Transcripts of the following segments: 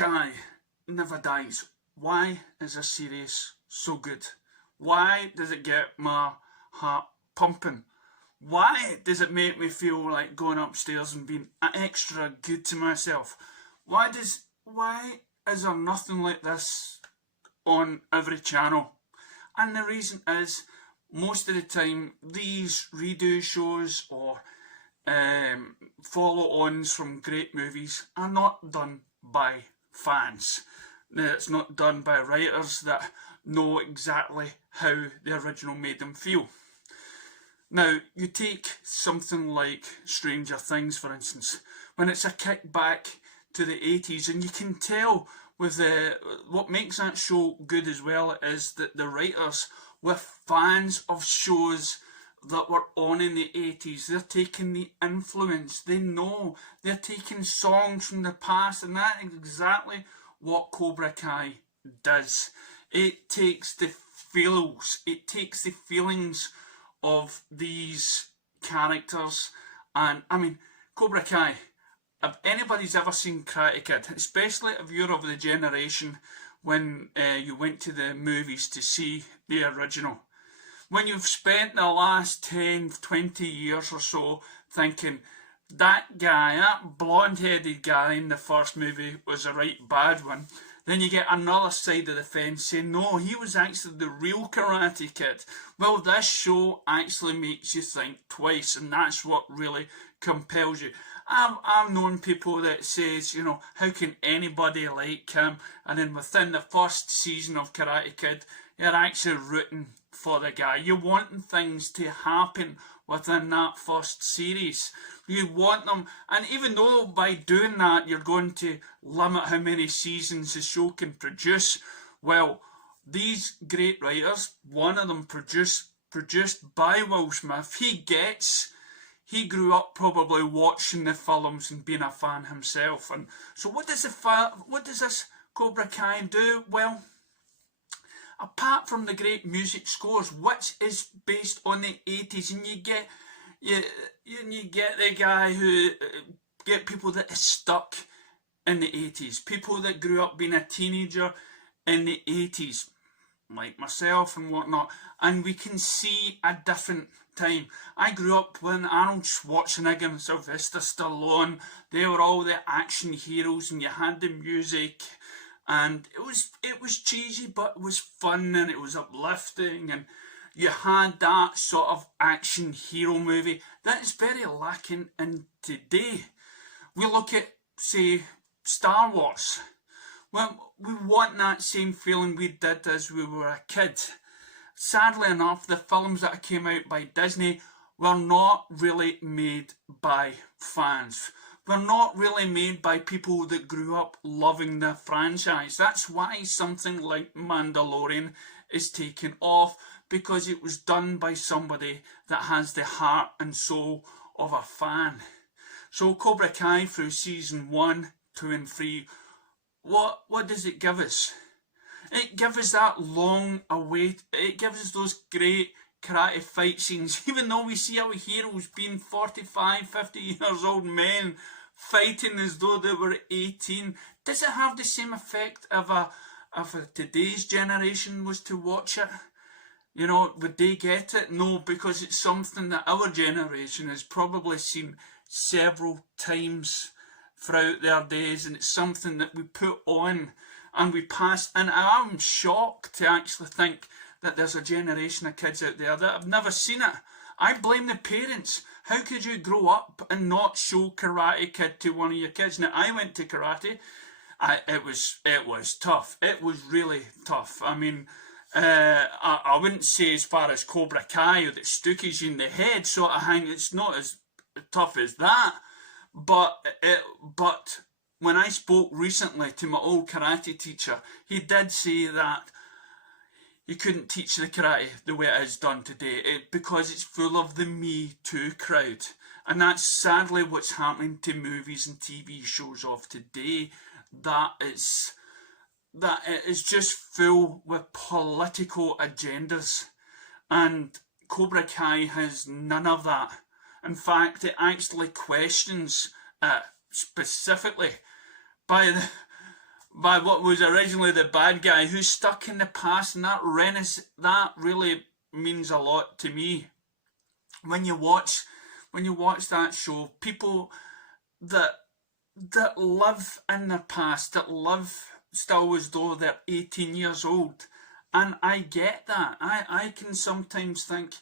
Kai never dies. Why is this series so good? Why does it get my heart pumping? Why does it make me feel like going upstairs and being extra good to myself? Why is there nothing like this on every channel? And the reason is, most of the time, these redo shows or follow-ons from great movies are not done by fans. It's not done by writers that know exactly how the original made them feel. Now, you take something like Stranger Things, for instance, when it's a kick back to the 80s, and you can tell with what makes that show good as well is that the writers were fans of shows that were on in the 80s. They're taking the influence, they know, they're taking songs from the past, and that's exactly what Cobra Kai does. It takes the feels, it takes the feelings of these characters. And I mean, Cobra Kai, if anybody's ever seen Crackhead, especially if you're of the generation when you went to the movies to see the original, when you've spent the last 10, 20 years or so thinking that guy, that blonde-headed guy in the first movie was a right bad one, then you get another side of the fence saying, no, he was actually the real Karate Kid. Well, this show actually makes you think twice, and that's what really compels you. I've known people that says, you know, how can anybody like him? And then within the first season of Karate Kid, you're actually rooting for the guy. You're wanting things to happen within that first series. You want them, and even though by doing that you're going to limit how many seasons the show can produce, well, these great writers, one of them produced by Will Smith, he grew up probably watching the films and being a fan himself. And so what does this Cobra Kai do? Well, apart from the great music scores, which is based on the 80s, and you get the guy who get people that are stuck in the 80s, people that grew up being a teenager in the 80s, like myself and whatnot, and we can see a different time. I grew up when Arnold Schwarzenegger and Sylvester Stallone, they were all the action heroes, and you had the music, and it was cheesy, but it was fun, and it was uplifting, and you had that sort of action hero movie that is very lacking in today. We look at, say, Star Wars. Well, we want that same feeling we did as we were a kid. Sadly enough, the films that came out by Disney were not really made by fans. Were not really made by people that grew up loving the franchise. That's why something like Mandalorian is taken off, because it was done by somebody that has the heart and soul of a fan. So Cobra Kai through season 1, 2 and 3, what does it give us? It gives us that long await, it gives us those great karate fight scenes, even though we see our heroes being 45, 50 years old men fighting as though they were 18. Does it have the same effect if today's generation was to watch it? You know, would they get it? No, because it's something that our generation has probably seen several times throughout their days, and it's something that we put on and we pass. And I'm shocked to actually think that there's a generation of kids out there that have never seen it. I blame the parents. How could you grow up and not show Karate Kid to one of your kids? Now, I went to karate. It was tough. It was really tough. I mean, I wouldn't say as far as Cobra Kai or that stookies you in the head sort of hang. It's not as tough as that. But when I spoke recently to my old karate teacher, he did say that you couldn't teach the karate the way it is done today because it's full of the Me Too crowd. And that's sadly what's happening to movies and TV shows of today. That it is just full with political agendas. And Cobra Kai has none of that. In fact, it actually questions specifically by by what was originally the bad guy, who's stuck in the past, and that really means a lot to me. When you watch that show, people that live in their past, that live still as though they're 18 years old. And I get that. I can sometimes think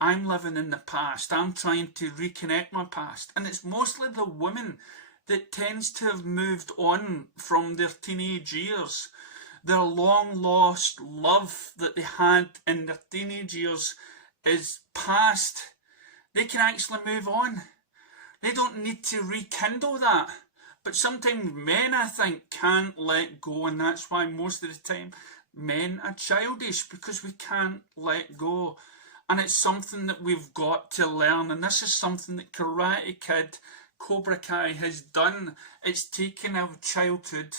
I'm living in the past. I'm trying to reconnect my past. And it's mostly the women that tends to have moved on from their teenage years. Their long lost love that they had in their teenage years is past. They can actually move on. They don't need to rekindle that. But sometimes men, I think, can't let go, and that's why most of the time men are childish, because we can't let go. And it's something that we've got to learn, and this is something that Karate Kid, Cobra Kai has done. It's taken our childhood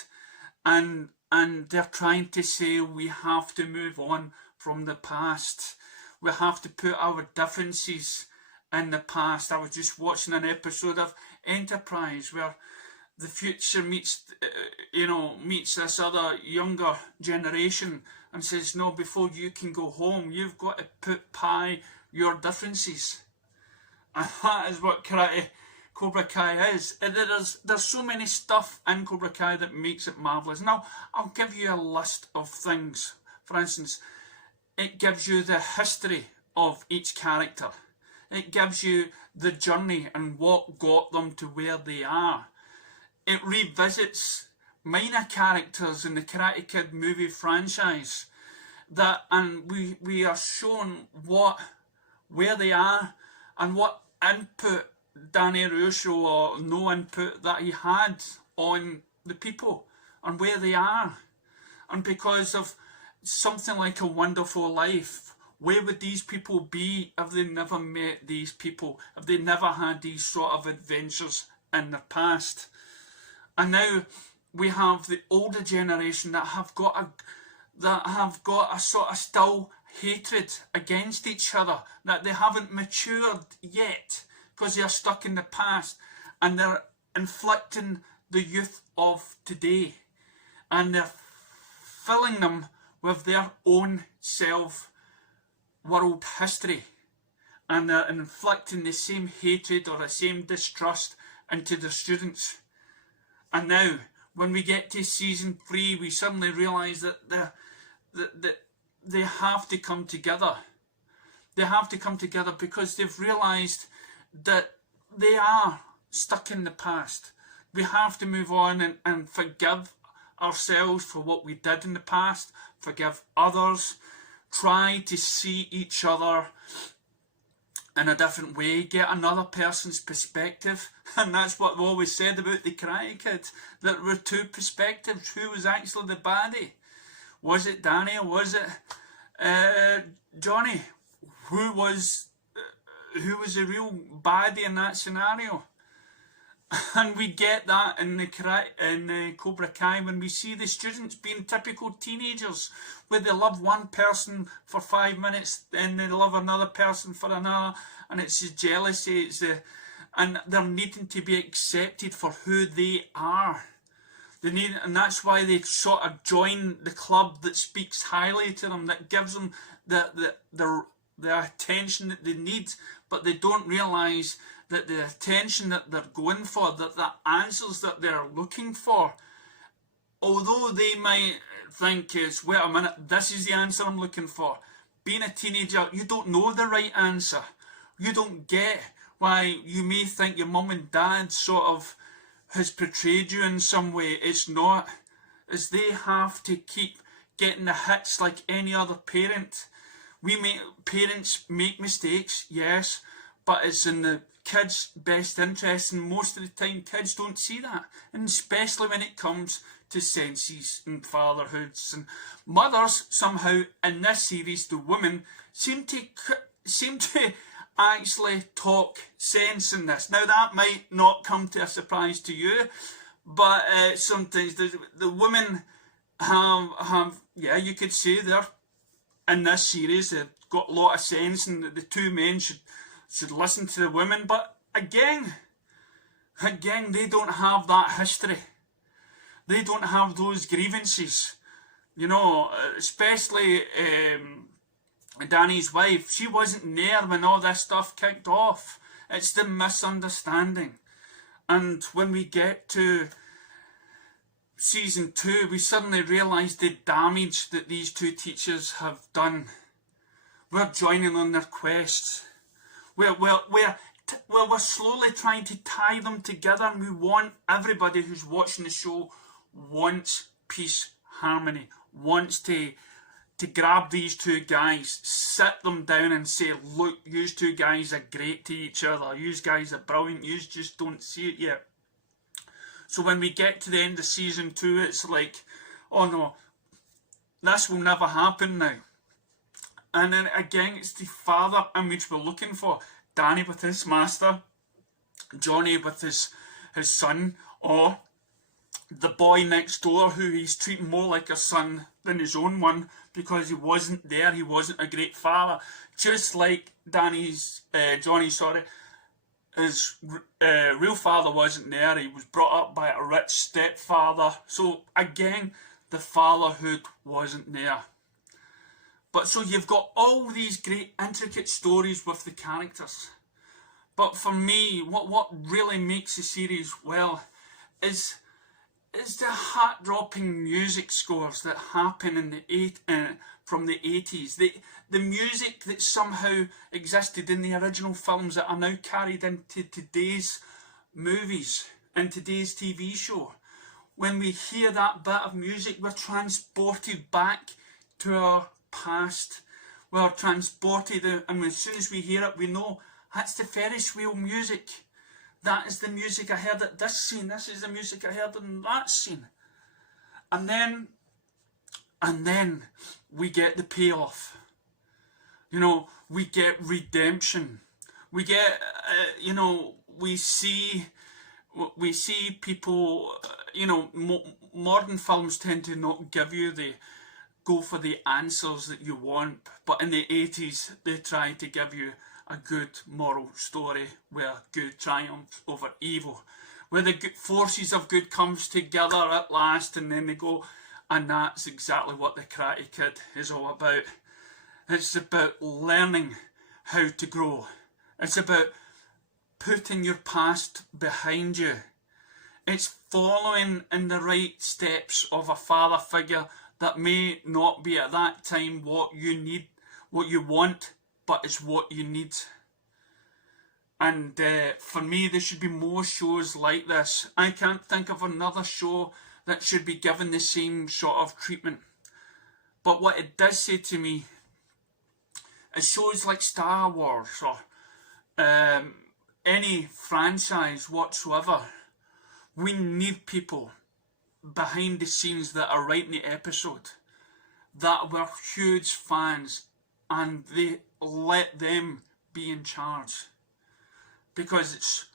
and they're trying to say we have to move on from the past. We have to put our differences in the past. I was just watching an episode of Enterprise where the future meets this other younger generation and says, no, before you can go home, you've got to put by your differences. And that is what Cobra Kai is. There's so many stuff in Cobra Kai that makes it marvellous. Now, I'll give you a list of things. For instance, it gives you the history of each character. It gives you the journey and what got them to where they are. It revisits minor characters in the Karate Kid movie franchise, and we are shown where they are and what input Danny Russo or no input that he had on the people and where they are. And because of something like A Wonderful Life, where would these people be if they never met these people, if they never had these sort of adventures in their past? And now we have the older generation that have got a sort of still hatred against each other, that they haven't matured yet because they're stuck in the past, and they're inflicting the youth of today, and they're filling them with their own world history, and they're inflicting the same hatred or the same distrust into the students. And now, when we get to season 3, we suddenly realise that they have to come together. They have to come together because they've realised that they are stuck in the past. We have to move on and forgive ourselves for what we did in the past, forgive others, try to see each other in a different way, get another person's perspective. And that's what we always said about the Karate Kid, that there were two perspectives. Who was actually the baddie? Was it Danny or was it Johnny? Who was the real baddie in that scenario? And we get that in the Cobra Kai when we see the students being typical teenagers, where they love one person for 5 minutes, then they love another person for another, and it's the jealousy, and they're needing to be accepted for who they are. And that's why they sort of join the club that speaks highly to them, that gives them the attention that they need, but they don't realise that the attention that they're going for, that the answers that they're looking for, although they might think wait a minute, this is the answer I'm looking for. Being a teenager, you don't know the right answer. You don't get why you may think your mum and dad sort of has portrayed you in some way. It's not. It's they have to keep getting the hits like any other parent. Parents make mistakes, yes, but it's in the kids' best interest, and most of the time kids don't see that, and especially when it comes to senses and fatherhoods. And mothers, somehow in this series, the women seem to actually talk sense in this. Now that might not come to a surprise to you, but sometimes the women have you could say they're in this series, they've got a lot of sense, and the two men should listen to the women. But again, they don't have that history. They don't have those grievances. You know, especially Danny's wife. She wasn't there when all this stuff kicked off. It's the misunderstanding. And when we get to season 2, we suddenly realise the damage that these two teachers have done. We're joining on their quests. We're slowly trying to tie them together, and we want everybody who's watching the show wants peace, harmony, wants to grab these two guys, sit them down and say, look, you two guys are great to each other, you guys are brilliant, you just don't see it yet. So when we get to the end of season 2, it's like, oh no, this will never happen now. And then again, it's the father image we're looking for. Danny with his master, Johnny with his son, or the boy next door who he's treating more like a son than his own one because he wasn't there, he wasn't a great father. Just like Johnny's, his real father wasn't there, he was brought up by a rich stepfather. So again, the fatherhood wasn't there. But so you've got all these great intricate stories with the characters. But for me, what really makes the series well is the heart-dropping music scores that happen in from the 80s. The music that somehow existed in the original films that are now carried into today's movies and today's TV show. When we hear that bit of music, we're transported back to our past. We're transported, and as soon as we hear it, we know that's the Ferris wheel music. That is the music I heard at this scene. This is the music I heard in that scene. And then we get the payoff. You know, we get redemption. We get, we see people, modern films tend to not give you go for the answers that you want. But in the 80s, they try to give you a good moral story where good triumphs over evil, where the good forces of good comes together at last, and then they go, and that's exactly what the Karate Kid is all about. It's about learning how to grow. It's about putting your past behind you. It's following in the right steps of a father figure that may not be at that time what you need, what you want, but it's what you need. And for me, there should be more shows like this. I can't think of another show that should be given the same sort of treatment. But what it does say to me is shows like Star Wars or any franchise whatsoever, we need people behind the scenes that are writing the episode that were huge fans, and they let them be in charge, because it's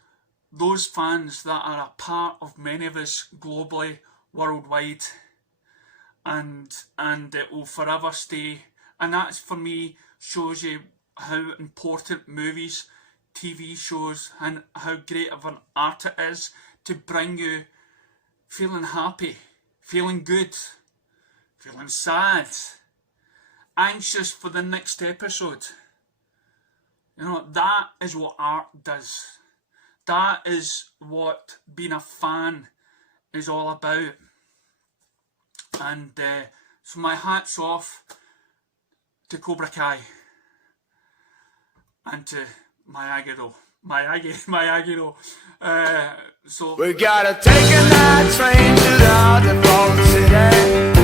those fans that are a part of many of us globally, worldwide, and it will forever stay. And that's, for me, shows you how important movies, TV shows, and how great of an art it is to bring you feeling happy, feeling good, feeling sad, anxious for the next episode. You know, that is what art does. That is what being a fan is all about. And so my hat's off to Cobra Kai and to Miyagi-Do. So we gotta take a night train to the other city.